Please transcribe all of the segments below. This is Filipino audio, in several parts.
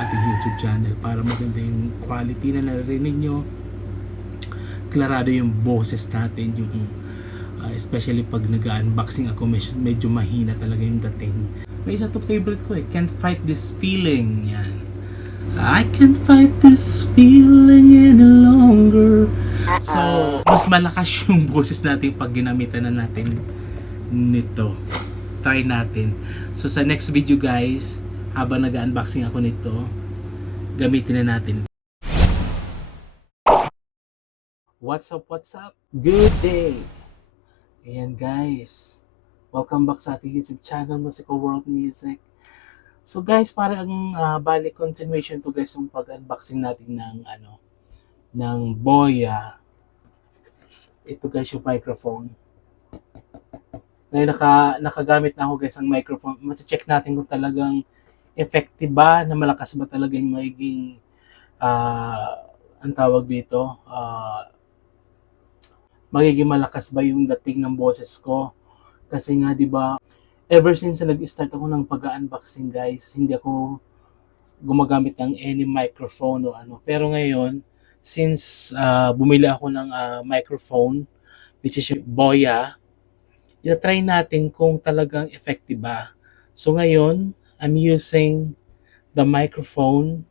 ating YouTube channel para maganda yung quality na narinig nyo, klarado yung boses natin, yung especially pag nag-unboxing ako, medyo mahina talaga yung dating. May isa to favorite ko Can't Fight This Feeling. Yan. I can't fight this feeling any longer. So, mas malakas yung boses natin pag ginamitan na natin nito. Try natin. So, sa next video guys, habang nag-unboxing ako nito, gamitin na natin. What's up? What's up? Good day! Ayan guys, welcome back sa ating YouTube channel, Musical World Music. So guys, parang balik continuation to guys yung pag-unboxing natin ng Boya. Ito guys yung microphone. Ngayon nakagamit na ako guys ang microphone. Mati-check natin kung talagang effective ba, na malakas ba talaga yung magiging ang tawag dito, magiging malakas ba yung dating ng boses ko. Kasi nga 'di ba, ever since na nag-start ako ng pag-unboxing guys, hindi ako gumagamit ng any microphone o ano. Pero ngayon, since bumili ako ng microphone, which is yung Boya, ina-try natin kung talagang effective ba. So ngayon, I'm using the microphone.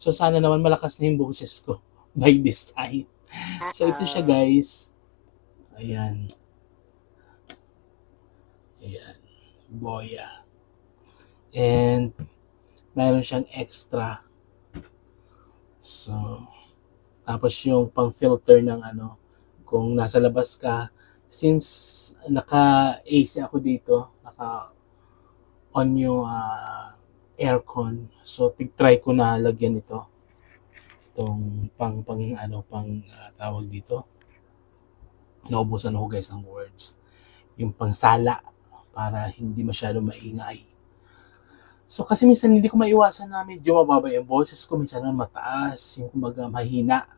So sana naman malakas na yung boses ko by this time. So ito siya guys. Ayan. Ayan. Boya. And mayroon siyang extra. So, tapos yung pang-filter ng kung nasa labas ka, since naka-AC ako dito, naka-on yung aircon. So, tig-try ko na lagyan ito. Itong pang tawag dito. Naubusan ako guys ng words. Yung pangsala para hindi masyado maingay. So kasi minsan hindi ko maiwasan na medyo mababa yung boses ko, minsan na mataas, yung kumbaga mahina.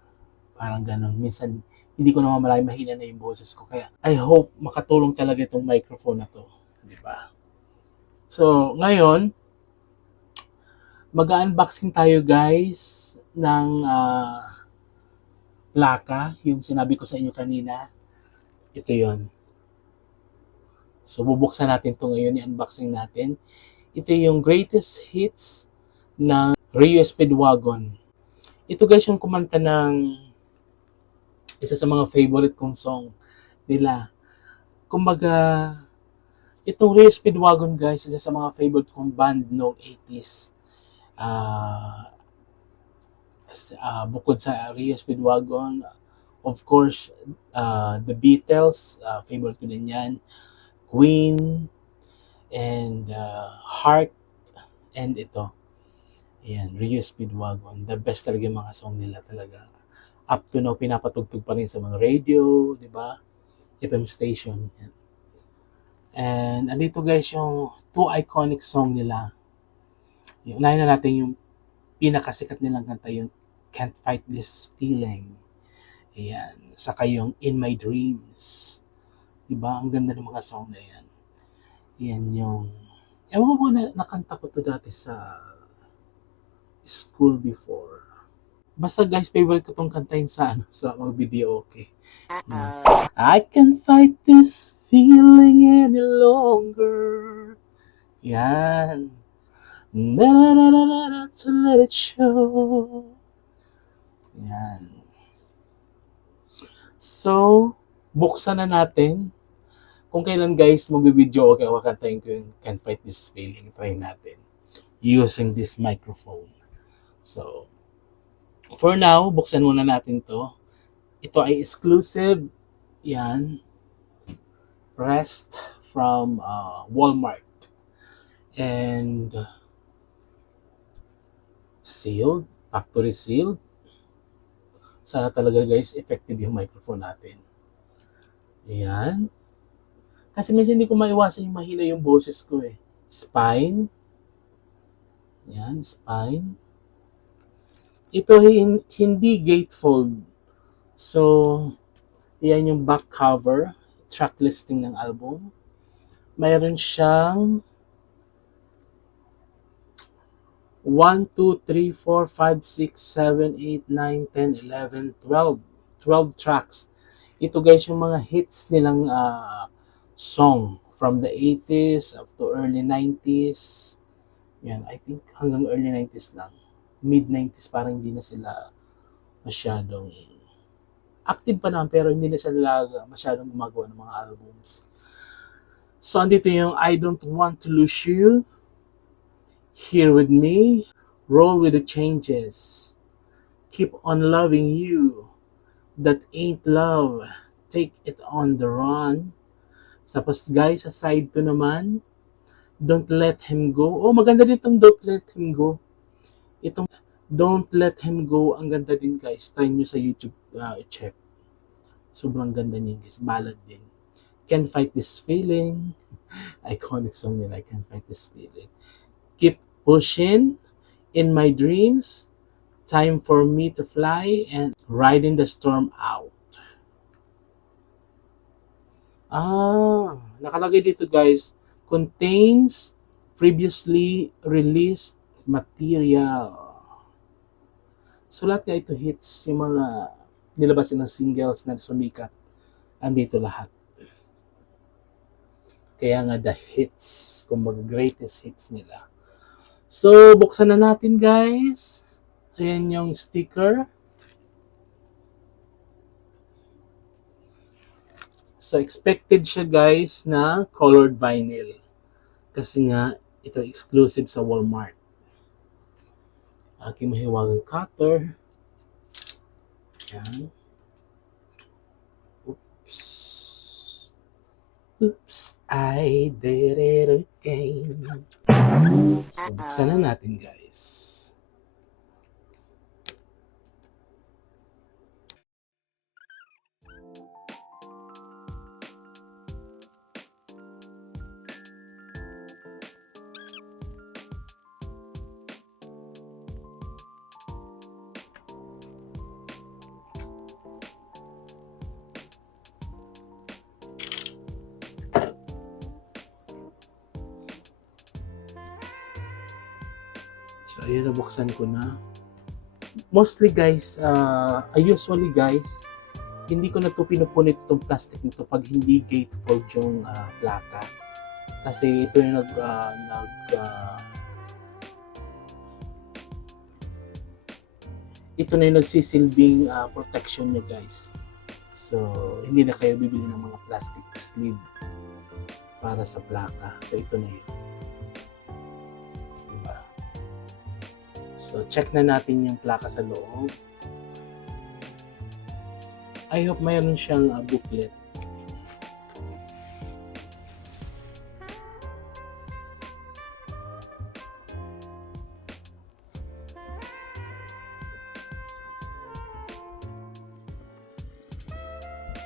Parang ganun. Minsan hindi ko naman malay mahina na yung boses ko. Kaya I hope makatulong talaga itong microphone na to. Di ba? So ngayon, mag-unboxing tayo guys ng plaka, yung sinabi ko sa inyo kanina. Ito yon. So bubuksan natin ito ngayon, i-unboxing natin. Ito yung greatest hits ng Rio Speedwagon. Ito guys yung kumanta ng isa sa mga favorite kong song nila. Kumbaga, itong Rio Speedwagon guys, isa sa mga favorite kong band noong 80s. Bukod sa Rio Speedwagon, of course, The Beatles, favorite ko din yan. Queen, and Heart, and ito. Ayan, Rio Speedwagon. The best talaga yung mga song nila talaga. Up to now, pinapatugtog pa rin sa mga radio, di ba? FM station. Ayan. And andito guys yung two iconic song nila. Unahin na natin yung pinakasikat nilang kanta, yung Can't Fight This Feeling. Ayan. Saka yung In My Dreams. Diba? Ang ganda ng mga song na yan. Yan yung... Ewan ko na nakanta ko to dati sa school before. Basta guys, favorite ko tong kantahin sa mga video, okay. Yan. I can't fight this feeling any longer. Yan. Na-na-na-na-na to let it show. Yan. So, buksan na natin. Kung kailan guys mag-video, okay, kakantayin ko yung Can't Fight This Feeling. Try natin. Using this microphone. So, for now, buksan muna natin to. Ito ay exclusive. Yan. Pressed from Walmart. And sealed. Factory sealed. Sana talaga guys, effective yung microphone natin. Ayan. Kasi minsan hindi ko maiwasan yung mahina yung boses ko eh. Spine. Yan, spine. Ito hindi gatefold. So, yan yung back cover. Track listing ng album. Mayroon siyang 1, 2, 3, 4, 5, 6, 7, 8, 9, 10, 11, 12. 12 tracks. Ito guys yung mga hits nilang song from the 80s up to early 90s. Yan, I think hanggang early 90s lang. Mid 90s parang hindi na sila masyadong active pa naman pero hindi na sila masyadong gumagawa ng mga albums. So andito yung I Don't Want to Lose You, Here With Me, Roll With The Changes, Keep On Loving You, That Ain't Love, Take It On The Run. Tapos guys, sa side 2 naman, Don't Let Him Go. Oh, maganda din itong Don't Let Him Go. Itong Don't Let Him Go, ang ganda din guys. Try nyo sa YouTube check. Sobrang ganda niya guys. Ballad din. Can't Fight This Feeling. Iconic song nila, I Can't Fight This Feeling. Keep Pushing, In My Dreams, Time For Me To Fly, and Riding the Storm Out. Nakalagay dito guys, contains previously released material. So lahat nga ito hits, yung mga nilabas ng singles na sumikat, andito lahat. Kaya nga the hits, kumbaga greatest hits nila. So buksan na natin guys. Ayan yung sticker. So expected siya guys na colored vinyl. Kasi nga ito exclusive sa Walmart. Aking mahiwagang cutter. Ayan. Oops. Oops, I did it again. So buksan na natin guys. So, ayun, nabuksan ko na. Mostly guys, usually guys, hindi ko na ito pinupunit itong plastic nito pag hindi gatefold yung plaka. Kasi ito yung ito na yung nagsisilbing protection niya guys. So, hindi na kayo bibili ng mga plastic sleeve para sa plaka. So, ito na yun. So, check na natin yung plaka sa loob. I hope mayroon siyang booklet.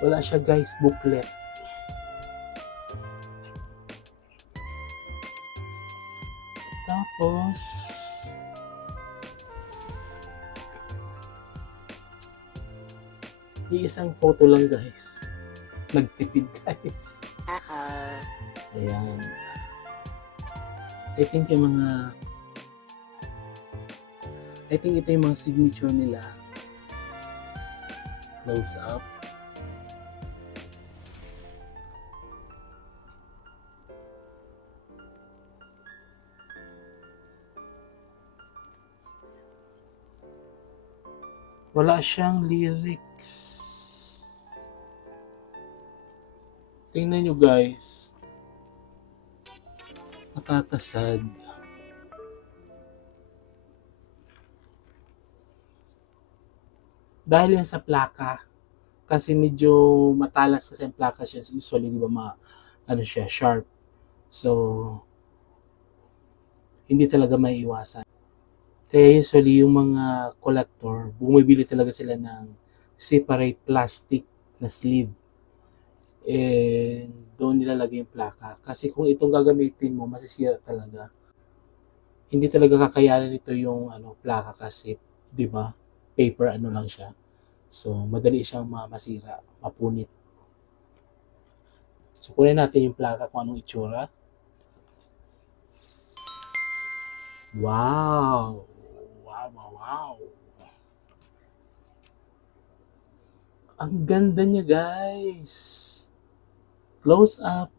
Wala siya guys, booklet. Tapos, isang photo lang guys. Nagtipid guys. Ayan. I think ito yung mga signature nila. Close up. Wala siyang lyrics. Tingnan nyo guys. Nakakasad. Dahil yan sa plaka. Kasi medyo matalas kasi ang plaka siya. Usually, di ba, siya, sharp. So, hindi talaga maiiwasan. Kaya usually, yung mga collector, bumibili talaga sila ng separate plastic na sleeve. And doon nilalagay yung plaka. Kasi kung itong gagamitin mo, masisira talaga. Hindi talaga kakayanin ito yung plaka kasi, di ba? Paper lang siya. So, madali siyang masira, mapunit. So, kunin natin yung plaka kung anong itsura. Wow! Wow, wow, wow! Ang ganda niya, guys! Close up.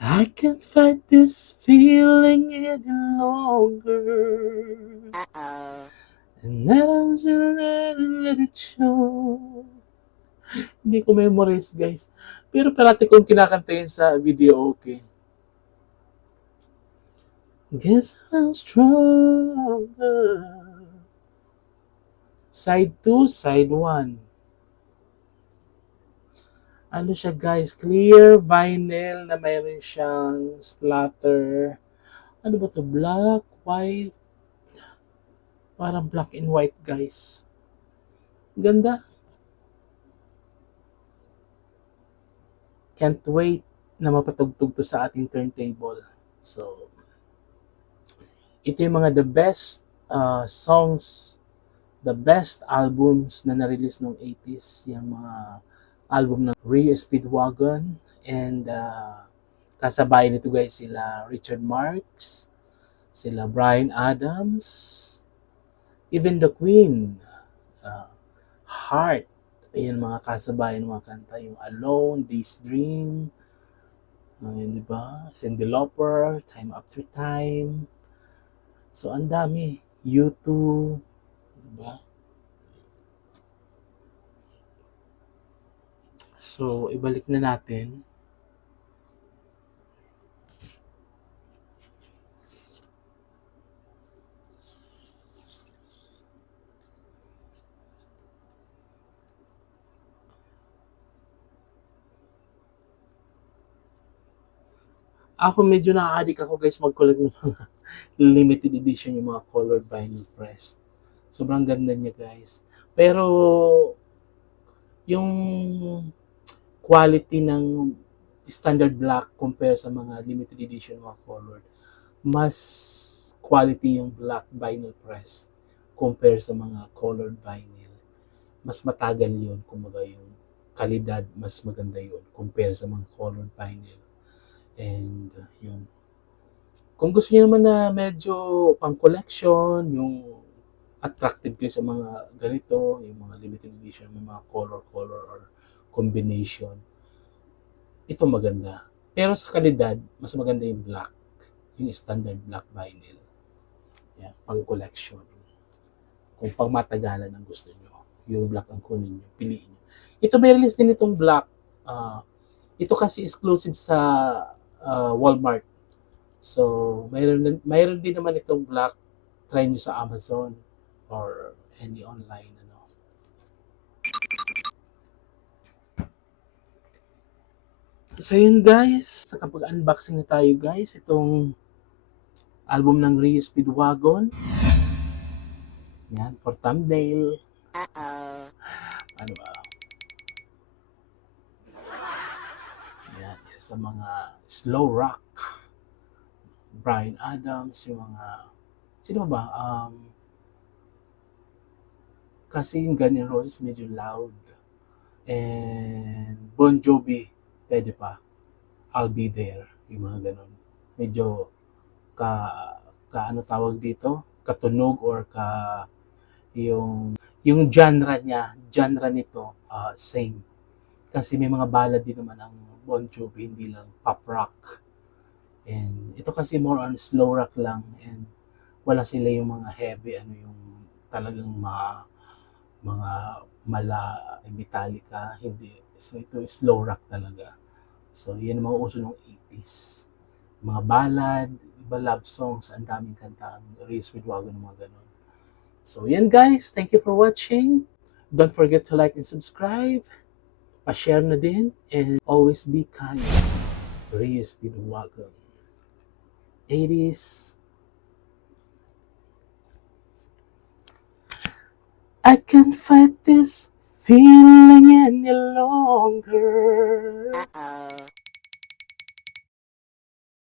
I can't fight this feeling any longer. And then I'm gonna let it show. Hindi ko memorize, guys. Pero parati kong kinakanta yun sa video, okay. Guess I'm stronger. Side 2, side 1. Ano siya, guys? Clear vinyl na mayroon siyang splatter. Ano ba to? Black, white. Parang black and white, guys. Ganda. Can't wait na mapatugtog to sa ating turntable. So, ito yung mga the best songs, the best albums na na-release noong 80s. Yung mga album ng Rio Speedwagon. And kasabay nito, guys, sila Richard Marx, sila Bryan Adams, even the Queen, uh, Heart. Ayan, mga kasabay ng mga kanta. Yung Alone, This Dream, di ba? Cyndi Lauper, Time After Time. So, ang dami. U2, di ba? So, ibalik na natin. Ako medyo na-addict ako, guys, mag-collect ng mga limited edition, yung mga colored vinyl press. Sobrang ganda niya, guys. Pero yung quality ng standard black compare sa mga limited edition mga colored, mas quality yung black vinyl press compare sa mga colored vinyl. Mas matagal yun, kumbaga yung kalidad, mas maganda yun compare sa mga colored vinyl. And yung kung gusto niyo naman na medyo pang collection, yung attracted kayo sa mga ganito, yung mga limited edition, may mga color or combination, ito maganda. Pero sa kalidad, mas maganda yung black, yung standard black vinyl. Yan, pang collection. Kung pang matagalan ang gusto nyo, yung black ang kunin nyo, piliin nyo. Ito may release din itong black. Ito kasi exclusive sa Walmart. So, mayroon din naman itong black. Try nyo sa Amazon or any online. So, yun, guys. Sa kapag unboxing na tayo, guys, itong album ng Rio Speedwagon. Yan, for thumbnail. Ano ba? Yan, isa sa mga slow rock. Bryan Adams, yung mga, sino ba? Kasi yung Guns N' Roses medyo loud. And Bon Jovi, pwede pa. I'll Be There, yung mga ganun. Medyo ano tawag dito? Katunog or yung genre nito, same. Kasi may mga ballad din naman ang Bon Jovi, hindi lang pop rock. And ito kasi more on slow rock lang, and wala sila yung mga heavy, yung talagang mga Metallica, hindi. So ito is slow rock talaga. So yan ang mga uso ng 80s. Mga ballad, iba love songs, ang daming kanta, ang Rio Speedwagon, mga ganun. So yan, guys, thank you for watching. Don't forget to like and subscribe. Pa-share na din, and always be kind. Rio Speedwagon. 80s. I can't fight this feeling any longer.